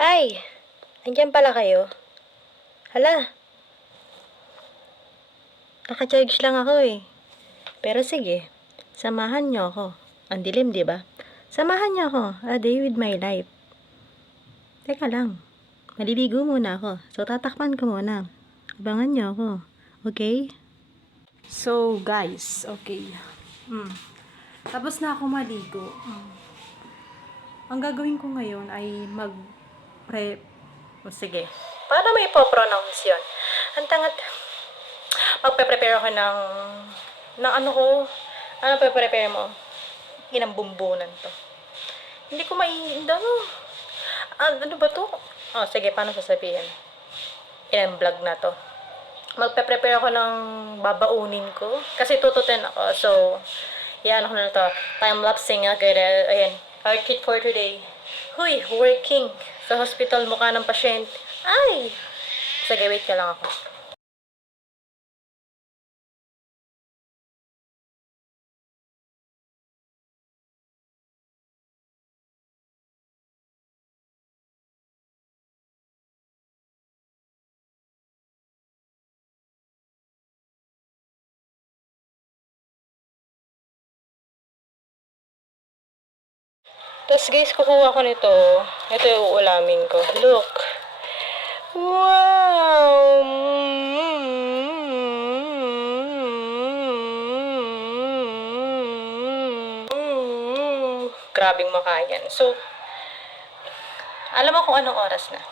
Ay! Andiyan pala kayo? Hala, naka-charge lang ako eh. Pero sige, samahan niyo ako. Ang dilim, di ba? Samahan niyo ako. A day with my life. Teka lang. Maliligo muna ako. So, tatakpan ko muna. Abangan niyo ako. Okay? So, guys, okay. Tapos na ako maligo. Ang gagawin ko ngayon ay mag-prep. O sige. Paano may po-pronounce yun? Ang tangat. Magpe-prepare ako ng ano ko. Ano pe-prepare mo? Ginambumbunan to. Hindi ko ano. Ano ba to? Oh, sige, paano sasabihin? Ilang vlog na to. Magpe-prepare ako ng babaunin ko. Kasi tututin ako. So, yan ako na to. Time-lapsing. Ayan. Our kit for today. Huy, working. Sa hospital, mukha ng pasyente. Ay! Sige, wait ka lang ako. Tapos guys, kukuha ko nito. Ito yung uulamin ko. Look. Wow! Grabing makayan. So, alam mo kung anong oras na?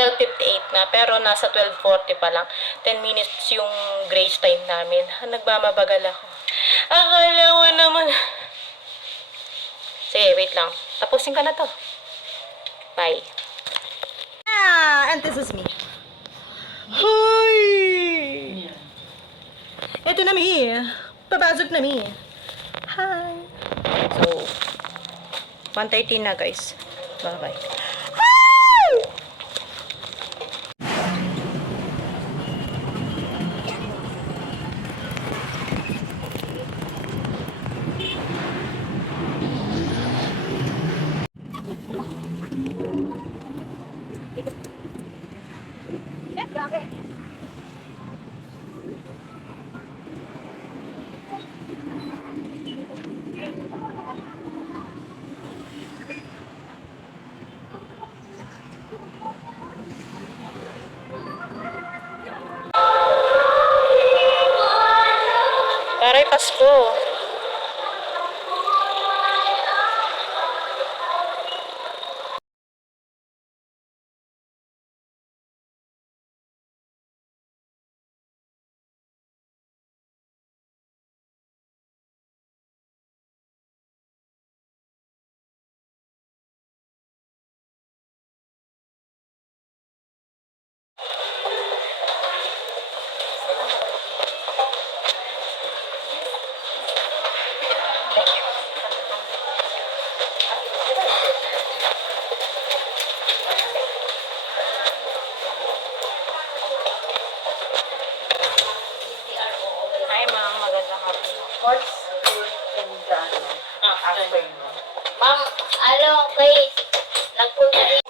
12:58 na, pero nasa 12:40 pa lang. 10 minutes yung grace time namin. Nagmamabagal ako. Akala mo naman. Sige, wait lang. Tapusin ka na to. Bye. And this is me. Hoy! Ito na mi. Papasok na mi. Hi. So, 1:30 na guys. Bye-bye. Taray Pasko. Hi ma'am, magandang hapon. What's good in the afternoon? Ma'am, guys, nagpunta rin.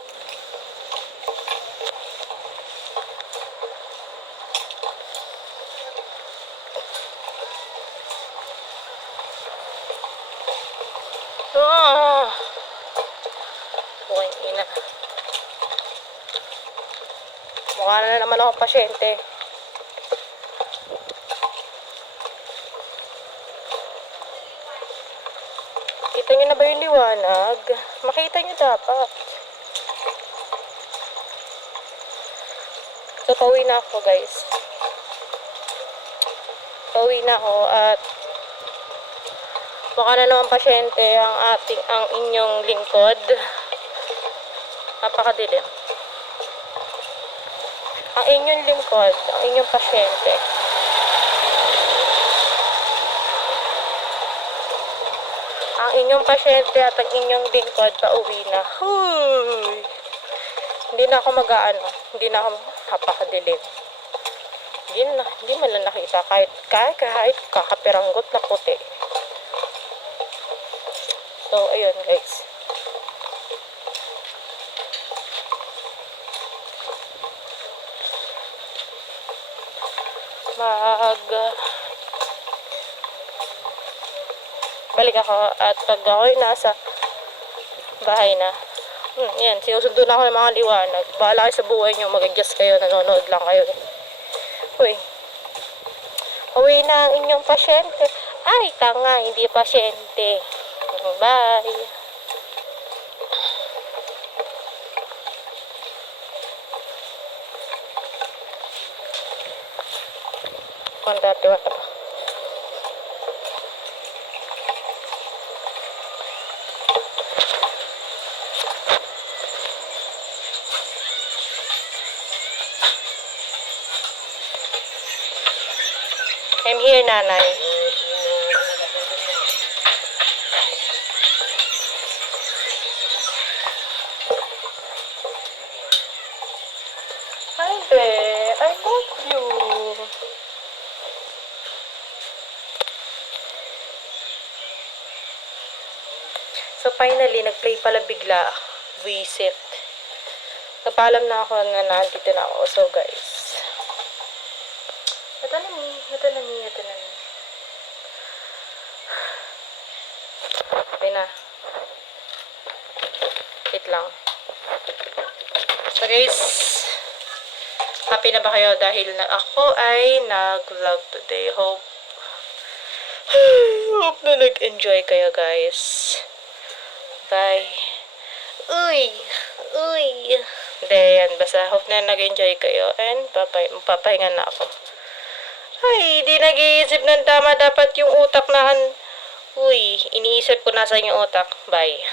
Buking ina. Mukha na naman ako pasyente. Kita nyo na ba yung liwanag? Makita nyo dapat. So, pauwi na ako guys. Pauwi na ako at mukha na naman pasyente ang inyong lingkod. Napakadilim. Ang inyong lingkod, ang inyong pasyente. Ang inyong pasyente at ang inyong lingkod pauwi na. Huy! Hindi na ako mag-aano. Hindi na ako napakadilim. Hindi man lang nakita kahit kakapiranggot na puti. So, ayun guys. balik ako at pag ako'y nasa bahay na, yan, sinusundo na ako ng mga liwanag. Bahala kayo sa buhay nyo, mag-adjust kayo, nanonood lang kayo. Uy, uwi na ang inyong pasyente. Ay, tanga, hindi pasyente. Bye. Dati wala pa. I'm here, nanay. Hi, Be. I love you. So, finally, nag-play pala bigla. Visit. Napaalam na ako na nandito na ako. So, guys. Ito na ni. Okay na. Wait lang. So, guys. Happy na ba kayo dahil ako ay nag-vlog today. Hope na nag-enjoy kayo, guys. Bye. Uy. Hindi, yan. Basta hope na nag-enjoy kayo. And papahinga na ako. Ay, di nag-iisip ng tama. Dapat yung utak na... Uy, iniisip ko nasa yung utak. Bye.